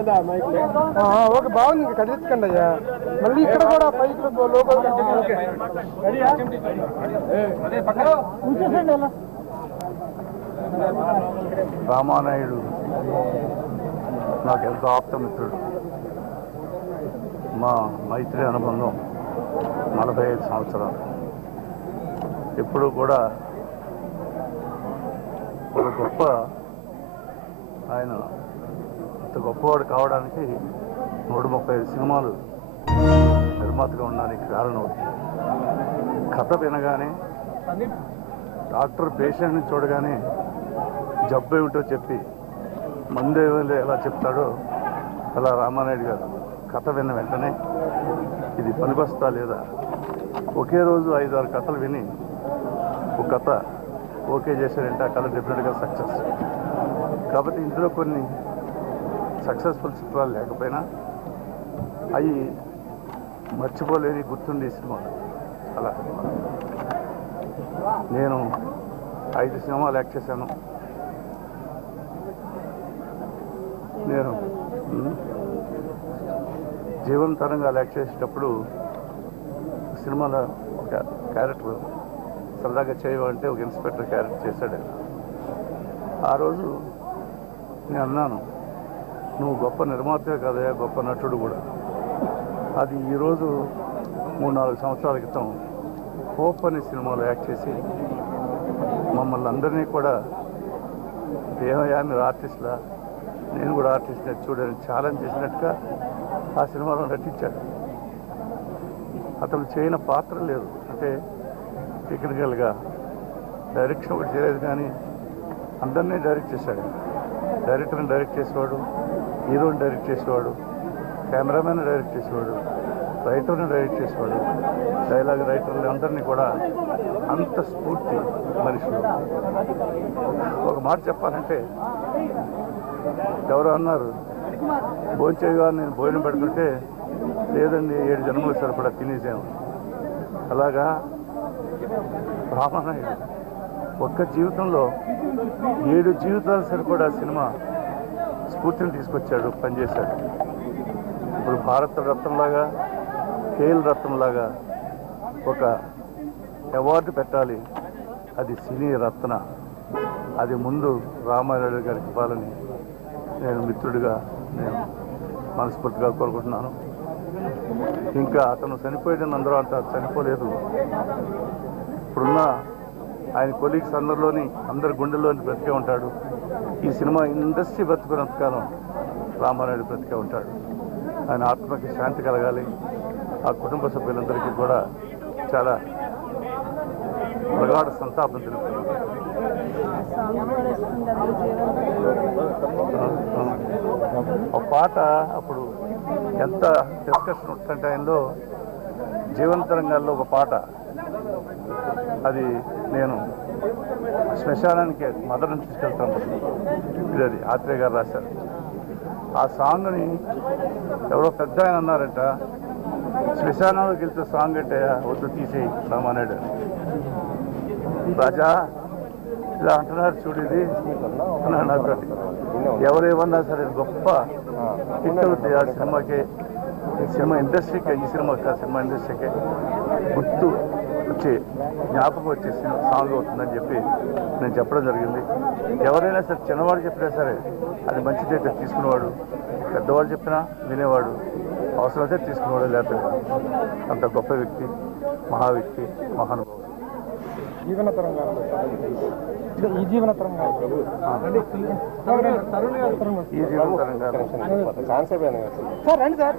Okay బాగుంది ఇంకా కట్టించకండి అయ్యా మళ్ళీ ఇక్కడ కూడా పైకి లోపల రామానాయుడు నాకు ఎంతో ఆప్తమిత్రుడు. మా మైత్రి అనుబంధం 45 సంవత్సరాలు. ఎప్పుడూ కూడా ఒక గొప్ప ఆయన ఇంత గొప్పవాడు కావడానికి 135 సినిమాలు నిర్మాతగా ఉండడానికి కారణం. కథ వినగానే డాక్టర్ పేషెంట్ని చూడగానే జబ్బు ఏమిటో చెప్పి మందు ఎలా చెప్తాడో అలా రామానాయుడు గారు కథ విన్న వెంటనే ఇది పనికొస్తా లేదా ఒకే రోజు 5-6 కథలు విని ఒక కథ ఓకే చేశారంటే ఆ కథ డెఫినెట్గా సక్సెస్. కాబట్టి ఇందులో కొన్ని సక్సెస్ఫుల్ చిత్రాలు లేకపోయినా అవి మర్చిపోలేని గుర్తుండే సినిమాలు. అలా నేను 5 సినిమాలు యాక్ట్ చేశాను. నేను జీవనతరంగా యాక్ట్ చేసేటప్పుడు సినిమాలో ఒక క్యారెక్టర్ సరదాగా చేయమంటే ఒక ఇన్స్పెక్టర్ క్యారెక్టర్ చేశాడు. ఆ రోజు నేను అన్నాను, నువ్వు గొప్ప నిర్మాతే కదయా, గొప్ప నటుడు కూడా. అది ఈరోజు 3-4 సంవత్సరాల క్రితం హోప్ అనే సినిమాలో యాక్ట్ చేసి మమ్మల్ని అందరినీ కూడా ఏమయ్యా మీరు ఆర్టిస్టులా, నేను కూడా ఆర్టిస్ట్ని చూడని ఛాలెంజ్ చేసినట్టుగా ఆ సినిమాలో నటించాడు. అతను చేయని పాత్ర లేదు. అంటే టెక్నికల్గా డైరెక్షన్ ఒకటి చేయలేదు కానీ అందరినీ డైరెక్ట్ చేశాడు. డైరెక్టర్ని డైరెక్ట్ చేసేవాడు, హీరోని డైరెక్ట్ చేసేవాడు, కెమెరామెన్ డైరెక్ట్ చేసేవాడు, రైటర్ని డైరెక్ట్ చేసేవాడు, డైలాగ్ రైటర్ని అందరినీ కూడా అంత స్ఫూర్తి మనుషులు. ఒక మాట చెప్పాలంటే ఎవరు అన్నారు భోంచేయగా నేను భోజనం పెడుతుంటే లేదండి 7 జన్మలు సరిపడా తినేసాము. అలాగా రామానాయుడు ఒక్క జీవితంలో 7 జీవితాలు సరిపడా సినిమా స్ఫూర్తిని తీసుకొచ్చాడు, పనిచేశాడు. ఇప్పుడు భారత రత్నంలాగా కేఎల్ రత్నంలాగా ఒక అవార్డు పెట్టాలి, అది సినీ రత్న. అది ముందు రామానాయుడు గారికి ఇవ్వాలని నేను మిత్రుడిగా నేను మనస్ఫూర్తిగా కోరుకుంటున్నాను. ఇంకా అతను చనిపోయాడని అందరూ అంటారు, చనిపోలేదు. ఇప్పుడున్న ఆయన కొలీగ్స్ అందరి గుండెల్లోని బ్రతికే ఉంటాడు. ఈ సినిమా ఇండస్ట్రీ బ్రతుకున్నంతకాలం రామానాయుడు బ్రతికే ఉంటాడు. ఆయన ఆత్మకి శాంతి కలగాలి. ఆ కుటుంబ సభ్యులందరికీ కూడా చాలా ప్రగాఢ సంతాపం తెలుపుతున్నాను. ఒక పాట అప్పుడు ఎంత డిస్కషన్ ఉంటుంటే ఆయనలో జీవనతరంగాల్లో ఒక పాట, అది నేను శ్మశానానికి మదర్ని తీసుకెళ్తాను, ఇది ఆత్రేయ గారు రాశారు. ఆ సాంగ్ని ఎవరో పెద్ద ఆయన అన్నారంట, శ్మశానంలోకి వెళ్తే సాంగ్ అంటే వద్దు తీసేయి రామానాయుడు. రాజా ఇలా అంటున్నారు చూడు ఇది అన్నాడు నాతో. ఎవరేమన్నా సరే గొప్ప హిట్ అవుతాయి ఆ సినిమాకి, సినిమా ఇండస్ట్రీకే, ఈ సినిమా ఇండస్ట్రీకే గుర్తు వచ్చి జ్ఞాపకం వచ్చే సాంగ్ అవుతుందని చెప్పి నేను చెప్పడం జరిగింది. ఎవరైనా సరే చిన్నవాడు చెప్పినా సరే అది మంచిదైతే తీసుకునేవాడు, పెద్దవాళ్ళు చెప్పినా వినేవాడు, అవసరమైతే తీసుకునేవాడు, లేకపోతే అంత గొప్ప వ్యక్తి, మహా వ్యక్తి, మహానుభావుడు. జీవన తరంగాలు ఈ జీవన తరంగాలు సార్ రండి సార్.